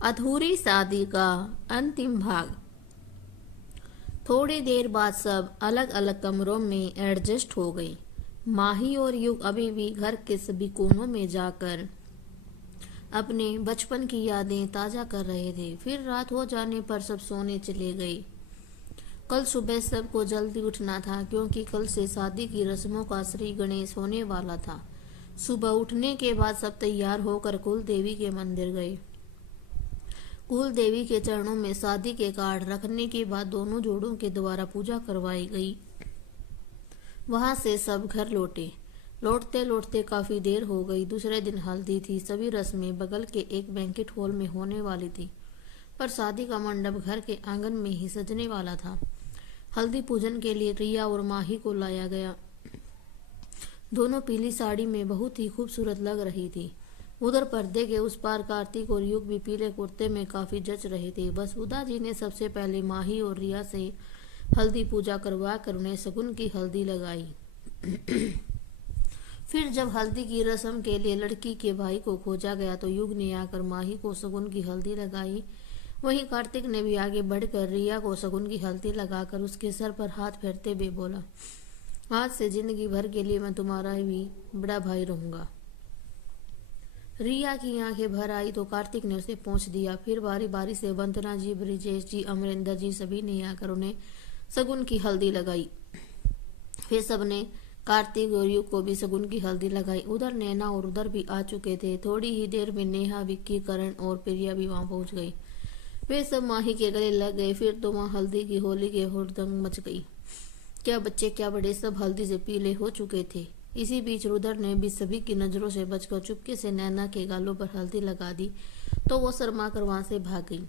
अधूरी शादी का अंतिम भाग। थोड़ी देर बाद सब अलग अलग कमरों में एडजस्ट हो गए। माही और युग अभी भी घर के सभी कोनों में जाकर अपने बचपन की यादें ताजा कर रहे थे। फिर रात हो जाने पर सब सोने चले गए। कल सुबह सबको जल्दी उठना था क्योंकि कल से शादी की रस्मों का श्री गणेश होने वाला था। सुबह उठने के बाद सब तैयार होकर कुल देवी के मंदिर गए। कुल देवी के चरणों में शादी के कार्ड रखने के बाद दोनों जोड़ों के द्वारा पूजा करवाई गई। वहां से सब घर लौटे। लौटते लौटते काफी देर हो गई। दूसरे दिन हल्दी थी। सभी रस्में बगल के एक बैंकेट हॉल में होने वाली थी, पर शादी का मंडप घर के आंगन में ही सजने वाला था। हल्दी पूजन के लिए रिया और माही को लाया गया। दोनों पीली साड़ी में बहुत ही खूबसूरत लग रही थी। उधर पर्दे के उस पार कार्तिक और युग भी पीले कुर्ते में काफी जच रहे थे। बस उदा जी ने सबसे पहले माही और रिया से हल्दी पूजा करवा कर उन्हें शगुन की हल्दी लगाई। फिर जब हल्दी की रस्म के लिए लड़की के भाई को खोजा गया तो युग ने आकर माही को शगुन की हल्दी लगाई। वहीं कार्तिक ने भी आगे बढ़कर रिया को शगुन की हल्दी लगाकर उसके सर पर हाथ फेरते हुए बोला, आज से जिंदगी भर के लिए मैं तुम्हारा भी बड़ा भाई रहूंगा। रिया की आंखें भर आई तो कार्तिक ने उसे पहुंच दिया। फिर बारी बारी से वंदना जी, ब्रिजेश जी, अमरिंदर जी सभी ने आकर उन्हें शगुन की हल्दी लगाई। फिर सबने कार्तिक और युग को भी शगुन की हल्दी लगाई। उधर नैना और उधर भी आ चुके थे। थोड़ी ही देर में नेहा, विक्की, करण और प्रिया भी वहां पहुंच गई। वे सब माही के गले लग गए। फिर तो वहां हल्दी की होली के हुड़दंग मच गई। क्या बच्चे क्या बड़े सब हल्दी से पीले हो चुके थे। इसी बीच रुद्र ने भी सभी की नजरों से बचकर चुपके से नैना के गालों पर हल्दी लगा दी तो वो शर्मा कर वहां से भाग गई।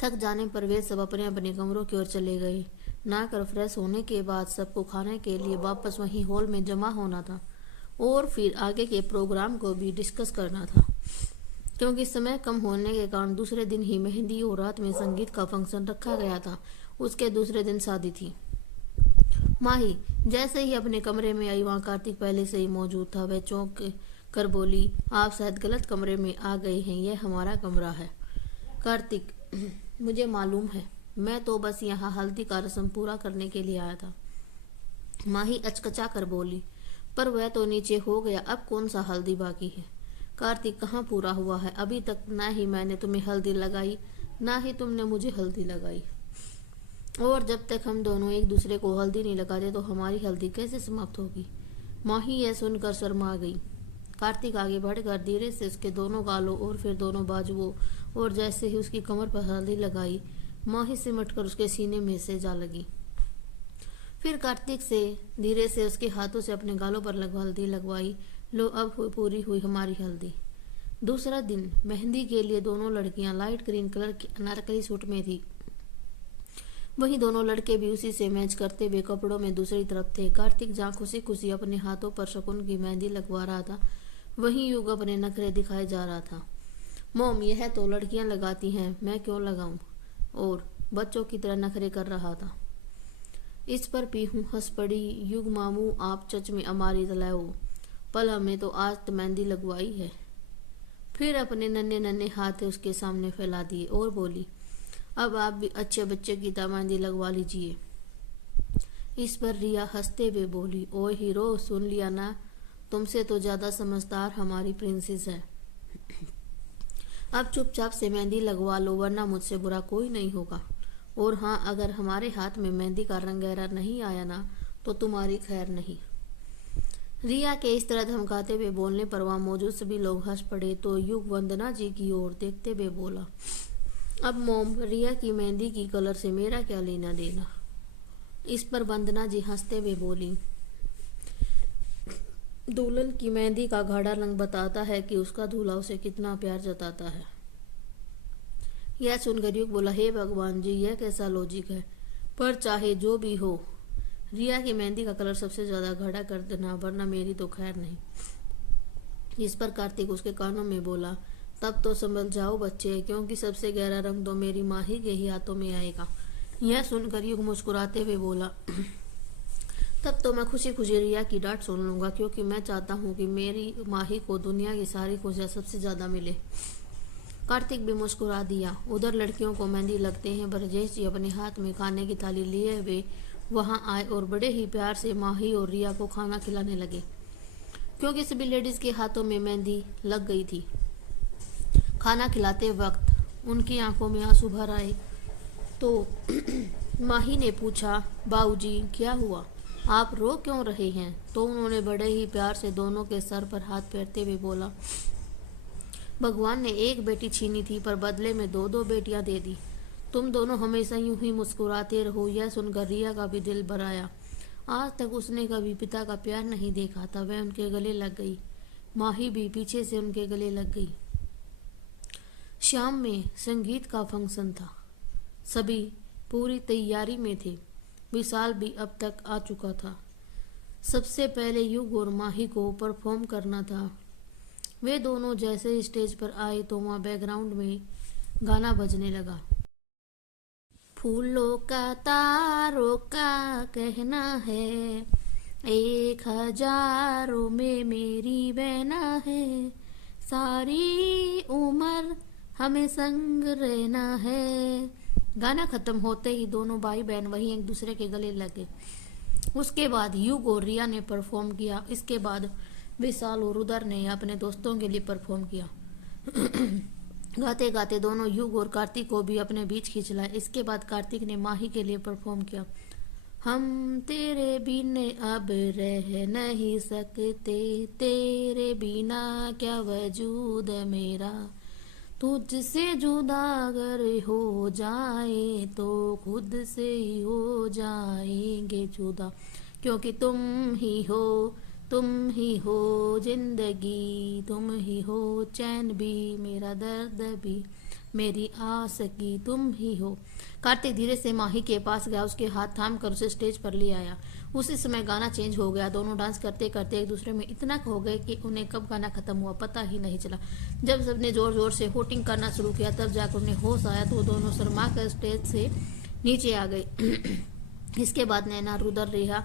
थक जाने पर वे सब अपने अपने कमरों की ओर चले गए। नहाकर फ्रेश होने के बाद सबको खाने के लिए वापस वहीं हॉल में जमा होना था और फिर आगे के प्रोग्राम को भी डिस्कस करना था, क्योंकि समय कम होने के कारण दूसरे दिन ही मेहंदी और रात में संगीत का फंक्शन रखा गया था। उसके दूसरे दिन शादी थी। माही जैसे ही अपने कमरे में आई वहां कार्तिक पहले से ही मौजूद था। वह चौंक कर बोली, आप शायद गलत कमरे में आ गए हैं, यह हमारा कमरा है। कार्तिक, मुझे मालूम है, मैं तो बस यहाँ हल्दी का रस्म पूरा करने के लिए आया था। माही अचकचा कर बोली, पर वह तो नीचे हो गया, अब कौन सा हल्दी बाकी है। कार्तिक, कहाँ पूरा हुआ है, अभी तक ना ही मैंने तुम्हें हल्दी लगाई ना ही तुमने मुझे हल्दी लगाई, और जब तक हम दोनों एक दूसरे को हल्दी नहीं लगाते तो हमारी हल्दी कैसे समाप्त होगी। माही यह सुनकर शर्मा गई। कार्तिक आगे बढ़कर धीरे से उसके दोनों गालों और फिर दोनों बाजुओं और जैसे ही उसकी कमर पर हल्दी लगाई, माही सिमटकर उसके सीने में से जा लगी। फिर कार्तिक से धीरे से उसके हाथों से अपने गालों पर हल्दी लगवाई। लो, अब पूरी हुई हमारी हल्दी। दूसरा दिन मेहंदी के लिए दोनों लड़कियां लाइट ग्रीन कलर के अनारकली सूट में थी। वहीं दोनों लड़के भी उसी से मैच करते हुए कपड़ों में दूसरी तरफ थे। कार्तिक जहाँ खुशी खुशी अपने हाथों पर शकुन की मेहंदी लगवा रहा था, वहीं युग अपने नखरे दिखाए जा रहा था। मोम, यह तो लड़कियां लगाती हैं, मैं क्यों लगाऊं, और बच्चों की तरह नखरे कर रहा था। इस पर पीहू हंस पड़ी। युग मामू, आप चच में अमारी तलाओ, पल हमें तो आज तो मेहंदी लगवाई है। फिर अपने नन्हे नन्हे हाथ उसके सामने फैला दिए और बोली, अब आप भी अच्छे बच्चे की तरह मेहंदी लगवा लीजिए। इस पर रिया हंसते हुए बोली, ओ हीरो, सुन लिया ना, तुमसे तो ज्यादा समझदार हमारी प्रिंसेस है। अब चुपचाप से मेहंदी लगवा लो, वरना मुझसे बुरा कोई नहीं होगा। और हाँ, अगर हमारे हाथ में मेहंदी का रंग गहरा नहीं आया ना तो तुम्हारी खैर नहीं। रिया के इस तरह धमकाते हुए बोलने पर वहां मौजूद सभी लोग हंस पड़े तो युग वंदना जी की ओर देखते हुए बोला, अब मोम, रिया की मेहंदी की कलर से मेरा क्या लेना देना। इस पर वंदना जी हंसते हुए बोली, दुल्हन की मेहंदी का गाढ़ा रंग बताता है कि उसका दूल्हा उसे कितना प्यार जताता है। यह सुनकर युग बोला, हे भगवान जी, यह कैसा लॉजिक है, पर चाहे जो भी हो, रिया की मेहंदी का कलर सबसे ज्यादा गाढ़ा कर देना, वरना मेरी तो खैर नहीं। इस पर कार्तिक उसके कानों में बोला, तब तो समझ जाओ बच्चे, क्योंकि सबसे गहरा रंग तो मेरी माही के ही हाथों में आएगा। यह सुनकर युग मुस्कुराते हुए बोला, तब तो मैं खुशी खुशी रिया की डांट सुन लूंगा, क्योंकि मैं चाहता हूँ कि मेरी माही को दुनिया की सारी खुशियाँ सबसे ज्यादा मिले। कार्तिक भी मुस्कुरा दिया। उधर लड़कियों को मेहंदी लगते हैं ब्रजेश जी अपने हाथ में खाने की थाली लिए हुए वहां आए और बड़े ही प्यार से माही और रिया को खाना खिलाने लगे, क्योंकि सभी लेडीज के हाथों में मेहंदी लग गई थी। खाना खिलाते वक्त उनकी आंखों में आंसू भर आए तो माही ने पूछा, बाऊजी क्या हुआ, आप रो क्यों रहे हैं? तो उन्होंने बड़े ही प्यार से दोनों के सर पर हाथ फेरते हुए बोला, भगवान ने एक बेटी छीनी थी पर बदले में दो दो बेटियां दे दी। तुम दोनों हमेशा यूं ही मुस्कुराते रहो। यह सुनकर रिया का भी दिल भर आया। आज तक उसने कभी पिता का प्यार नहीं देखा था। वह उनके गले लग गई। माही भी पीछे से उनके गले लग गई। शाम में संगीत का फंक्शन था। सभी पूरी तैयारी में थे। विशाल भी अब तक आ चुका था। सबसे पहले युग और माही को परफॉर्म करना था। वे दोनों जैसे स्टेज पर आए तो वहाँ बैकग्राउंड में गाना बजने लगा। फूलों का तारों का कहना है, 1000 में मेरी बहना है, सारी उम्र हमें संग रहना है। गाना खत्म होते ही दोनों भाई बहन वही एक दूसरे के गले लगे। उसके बाद युग और रिया ने परफॉर्म किया। इसके बाद विशाल और उदर ने अपने दोस्तों के लिए परफॉर्म किया। गाते गाते दोनों युग और कार्तिक को भी अपने बीच खींच लाए। इसके बाद कार्तिक ने माही के लिए परफॉर्म किया। हम तेरे बिना अब रह नहीं सकते, तेरे बिना क्या वजूद मेरा, तुझसे जुदा अगर हो जाए तो खुद से ही हो जाएंगे जुदा, क्योंकि तुम ही हो जिंदगी, तुम ही हो चैन भी, मेरा दर्द भी, मेरी आस की तुम ही हो। कार्तिक धीरे से माही के पास गया, उसके हाथ थाम कर उसे स्टेज पर ले आया। उसी समय गाना चेंज हो गया। दोनों डांस करते करते एक दूसरे में इतना खो गए कि उन्हें कब गाना खत्म हुआ पता ही नहीं चला। जब सबने जोर जोर से होटिंग करना शुरू किया तब जाकर उन्हें होश आया तो दोनों शर्मा कर स्टेज से नीचे आ गए। इसके बाद नैना, रुदर, रेहा,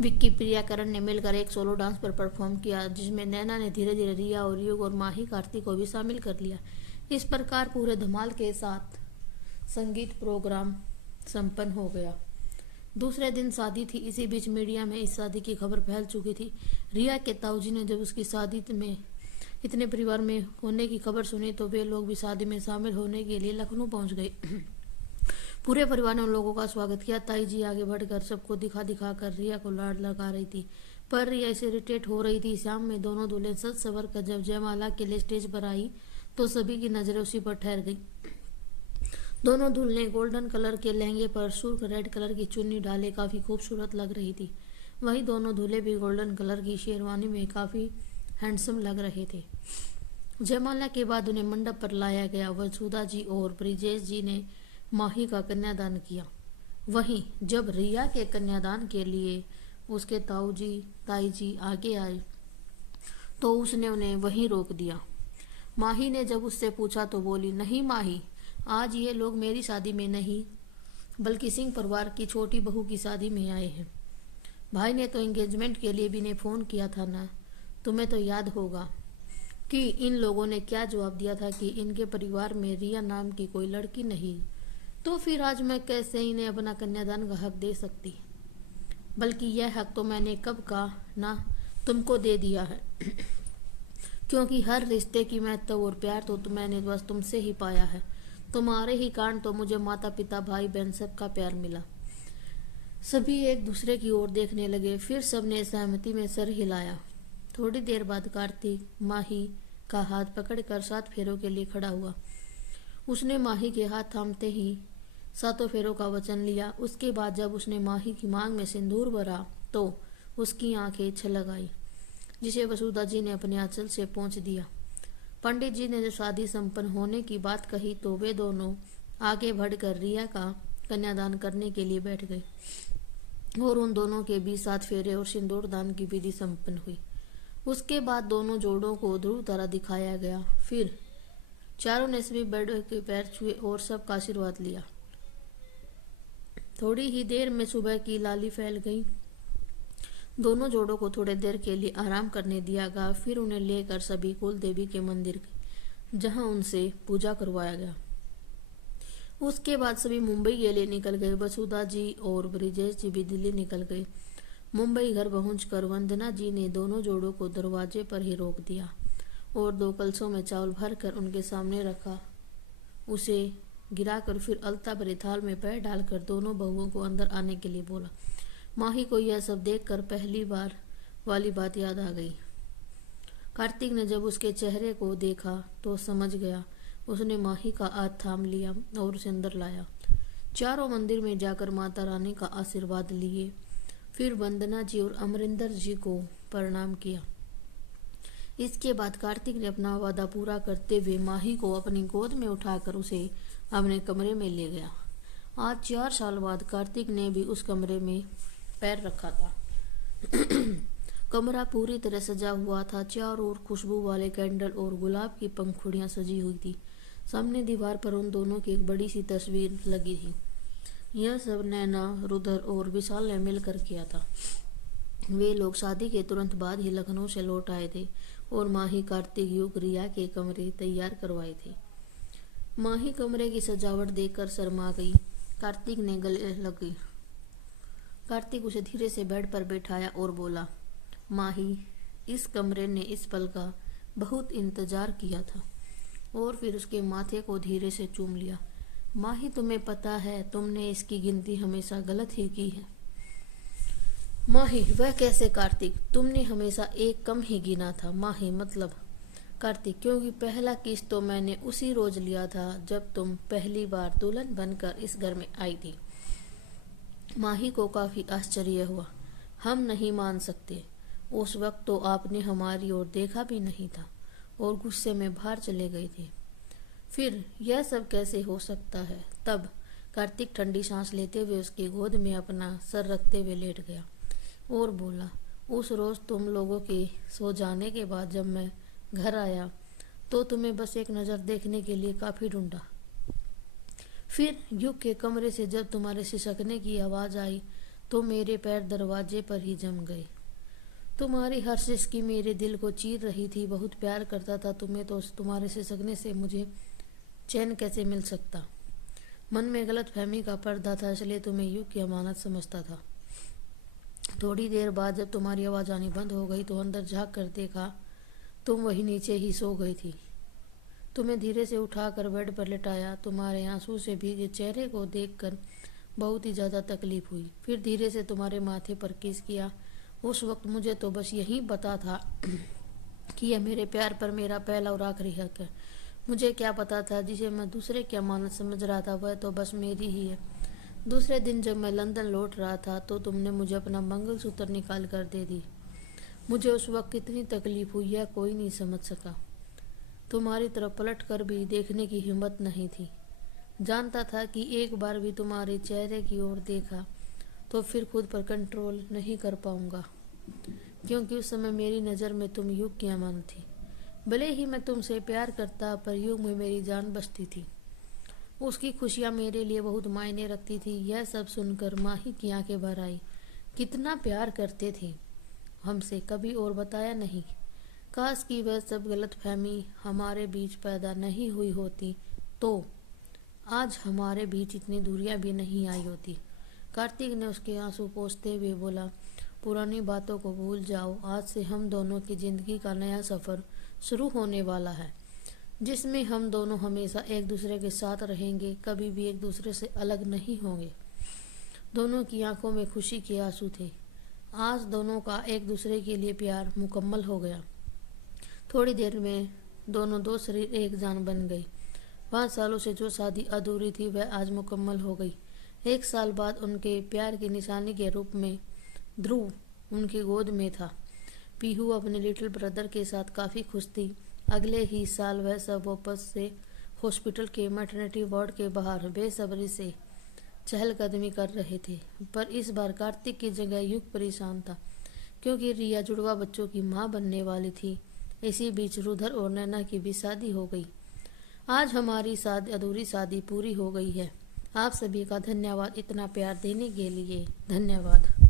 विक्की, प्रिया, करण ने मिलकर एक सोलो डांस पर परफॉर्म किया, जिसमें नैना ने धीरे धीरे रिया और युग और माही, कार्तिक को भी शामिल कर लिया। इस प्रकार पूरे धमाल के साथ संगीत प्रोग्राम संपन्न हो गया। दूसरे दिन शादी थी। इसी बीच मीडिया में इस शादी की खबर फैल चुकी थी। रिया के ताऊजी ने जब उसकी शादी में इतने परिवार में होने की खबर सुनी तो वे लोग भी शादी में शामिल होने के लिए लखनऊ पहुंच गए। पूरे परिवार ने उन लोगों का स्वागत किया। ताई जी आगे बढ़कर सबको दिखा दिखा कर रिया को लाड लगा रही थी, पर रिया इससे इरिटेट हो रही थी। शाम में दोनों दुल्हन सज सवर कर जब जयमाला के लिए स्टेज पर आई तो सभी की नजरें उसी पर ठहर गई। दोनों दुल्हने गोल्डन कलर के लहंगे पर सुर्ख रेड कलर की चुन्नी डाले काफी खूबसूरत लग रही थी। वहीं दोनों दूल्हे भी गोल्डन कलर की शेरवानी में काफी हैंडसम लग रहे थे। जयमाला के बाद उन्हें मंडप पर लाया गया। वसुधा जी और ब्रिजेश जी ने माही का कन्यादान किया। वहीं जब रिया के कन्यादान के लिए उसके ताई जी आगे आए तो उसने उन्हें वहीं रोक दिया। माही ने जब उससे पूछा तो बोली, नहीं माही, आज ये लोग मेरी शादी में नहीं बल्कि सिंह परिवार की छोटी बहू की शादी में आए हैं। भाई ने तो एंगेजमेंट के लिए भी ने फोन किया था ना, तुम्हें तो याद होगा कि इन लोगों ने क्या जवाब दिया था कि इनके परिवार में रिया नाम की कोई लड़की नहीं, तो फिर आज मैं कैसे इन्हें अपना कन्यादान का हक दे सकती, बल्कि यह हक तो मैंने कब का ना तुमको दे दिया है। क्योंकि हर रिश्ते की महत्व और प्यार तो मैंने बस तुमसे ही पाया है। तुम्हारे ही कारण तो मुझे माता पिता भाई बहन सबका प्यार मिला। सभी एक दूसरे की ओर देखने लगे। फिर सबने सहमति में सर हिलाया। थोड़ी देर बाद कार्तिक माही का हाथ पकड़कर 7 फेरों के लिए खड़ा हुआ। उसने माही के हाथ थामते ही 7 फेरों का वचन लिया। उसके बाद जब उसने माही की मांग में सिंदूर भरा तो उसकी आंखें छलक आई, जिसे वसुधा जी ने अपने आंचल से पोंछ दिया। पंडित जी ने जब शादी संपन्न होने की बात कही तो वे दोनों आगे बढ़कर रिया का कन्यादान करने के लिए बैठ गए और उन दोनों के बीच 7 फेरे और सिंदूर दान की विधि संपन्न हुई। उसके बाद दोनों जोड़ों को ध्रुव तारा दिखाया गया। फिर चारों ने सभी बेड के पैर छुए और सबका आशीर्वाद लिया। थोड़ी ही देर में सुबह की लाली फैल गई। दोनों जोड़ों को थोड़ी देर के लिए आराम करने दिया गया। फिर उन्हें लेकर सभी कुल देवी के मंदिर गए। जहां उनसे पूजा करवाया गया। उसके बाद सभी मुंबई के लिए निकल गए। वसुधा जी और ब्रिजेश जी भी दिल्ली निकल गए। मुंबई घर पहुंचकर वंदना जी ने दोनों जोड़ों को दरवाजे पर ही रोक दिया और 2 कलशों में चावल भरकर उनके सामने रखा। उसे गिराकर फिर अलता भरे थाल में पैर डालकर दोनों बहुओं को अंदर आने के लिए बोला। माही को यह सब देखकर पहली बार वाली बात याद आ गई। कार्तिक ने जब उसके चेहरे को देखा तो समझ गया। उसने माही का हाथ थाम लिया और उसे अंदर लाया। चारों मंदिर में जाकर माता रानी का आशीर्वाद लिए। फिर वंदना जी और अमरिंदर जी को प्रणाम किया। इसके बाद कार्तिक ने अपना वादा पूरा करते हुए माही को अपनी गोद में उठाकर उसे अपने कमरे में ले गया। आज 4 साल बाद कार्तिक ने भी उस कमरे में पैर रखा था। कमरा पूरी तरह सजा हुआ था। चारों ओर खुशबू वाले कैंडल और गुलाब की पंखुड़ियां सजी हुई थी। सामने दीवार पर उन दोनों की एक बड़ी सी तस्वीर लगी थी। यह सब नैना, रुद्र और विशाल ने मिलकर किया था। वे लोग शादी के तुरंत बाद ही लखनऊ से लौट आए थे और माही, कार्तिक, युग, रिया के कमरे तैयार करवाए थे। माही कमरे की सजावट देखकर शर्मा गई। कार्तिक ने गले लगी। कार्तिक उसे धीरे से बेड पर बैठाया और बोला, माही, इस कमरे ने इस पल का बहुत इंतजार किया था। और फिर उसके माथे को धीरे से चूम लिया। माही, तुम्हें पता है तुमने इसकी गिनती हमेशा गलत ही की है। माही, वह कैसे कार्तिक? तुमने हमेशा एक कम ही गिना था। माही, मतलब? कार्तिक, क्योंकि पहला किस तो मैंने उसी रोज लिया था जब तुम पहली बार दुल्हन बनकर इस घर में आई थी। माही को काफी आश्चर्य हुआ। हम नहीं मान सकते। उस वक्त तो आपने हमारी ओर देखा भी नहीं था और गुस्से में बाहर चले गए थे। फिर यह सब कैसे हो सकता है? तब कार्तिक ठंडी सांस लेते हुए उसकी गोद में अपना सर रखते हुए लेट गया और बोला, उस रोज तुम लोगों के सो जाने के बाद जब मैं घर आया तो तुम्हें बस एक नज़र देखने के लिए काफी ढूंढा। फिर युग के कमरे से जब तुम्हारे सिसकने की आवाज आई तो मेरे पैर दरवाजे पर ही जम गए। तुम्हारी हर सिसकी मेरे दिल को चीर रही थी। बहुत प्यार करता था तुम्हें, तो तुम्हारे सिसकने से मुझे चैन कैसे मिल सकता? मन में गलत फहमी का पर्दा था, इसलिए तुम्हें युग की अमानत समझता था। थोड़ी देर बाद जब तुम्हारी आवाज आनी बंद हो गई तो अंदर झाँक कर देखा तुम वही नीचे ही सो गई थी। तुम्हें धीरे से उठाकर बेड पर लेटाया। तुम्हारे आंसू से भीगे चेहरे को देखकर बहुत ही ज्यादा तकलीफ हुई। फिर धीरे से तुम्हारे माथे पर किस किया। उस वक्त मुझे तो बस यही पता था कि यह मेरे प्यार पर मेरा पहला और आखिरी हक है। मुझे क्या पता था जिसे मैं दूसरे की अमानत समझ रहा था वह तो बस मेरी ही है। दूसरे दिन जब मैं लंदन लौट रहा था तो तुमने मुझे अपना मंगलसूत्र निकाल कर दे दी। मुझे उस वक्त कितनी तकलीफ हुई यह कोई नहीं समझ सका। तुम्हारी तरफ पलट कर भी देखने की हिम्मत नहीं थी। जानता था कि एक बार भी तुम्हारे चेहरे की ओर देखा तो फिर खुद पर कंट्रोल नहीं कर पाऊंगा, क्योंकि उस समय मेरी नज़र में तुम युग की अमानत थी। भले ही मैं तुमसे प्यार करता पर युग में मेरी जान बचती थी। उसकी खुशियाँ मेरे लिए बहुत मायने रखती थी। यह सब सुनकर माही की आंखें भर आई। कितना प्यार करते थे हमसे, कभी और बताया नहीं। काश कि वह सब गलतफहमी हमारे बीच पैदा नहीं हुई होती तो आज हमारे बीच इतनी दूरियां भी नहीं आई होती। कार्तिक ने उसके आंसू पोंछते हुए बोला, पुरानी बातों को भूल जाओ। आज से हम दोनों की जिंदगी का नया सफर शुरू होने वाला है, जिसमें हम दोनों हमेशा एक दूसरे के साथ रहेंगे, कभी भी एक दूसरे से अलग नहीं होंगे। दोनों की आंखों में खुशी के आंसू थे। आज दोनों का एक दूसरे के लिए प्यार मुकम्मल हो गया। थोड़ी देर में दोनों दो शरीर एक जान बन गए। 5 सालों से जो शादी अधूरी थी वह आज मुकम्मल हो गई। 1 साल बाद उनके प्यार की निशानी के रूप में ध्रुव उनकी गोद में था। पीहू अपने लिटिल ब्रदर के साथ काफ़ी खुश थी। अगले ही साल वह सब वापस से हॉस्पिटल के मैटरनिटी वार्ड के बाहर बेसब्री से चहलकदमी कर रहे थे। पर इस बार कार्तिक की जगह युग परेशान था, क्योंकि रिया जुड़वा बच्चों की मां बनने वाली थी। इसी बीच रुधर और नैना की भी शादी हो गई। आज हमारी अधूरी शादी पूरी हो गई है। आप सभी का धन्यवाद इतना प्यार देने के लिए। धन्यवाद।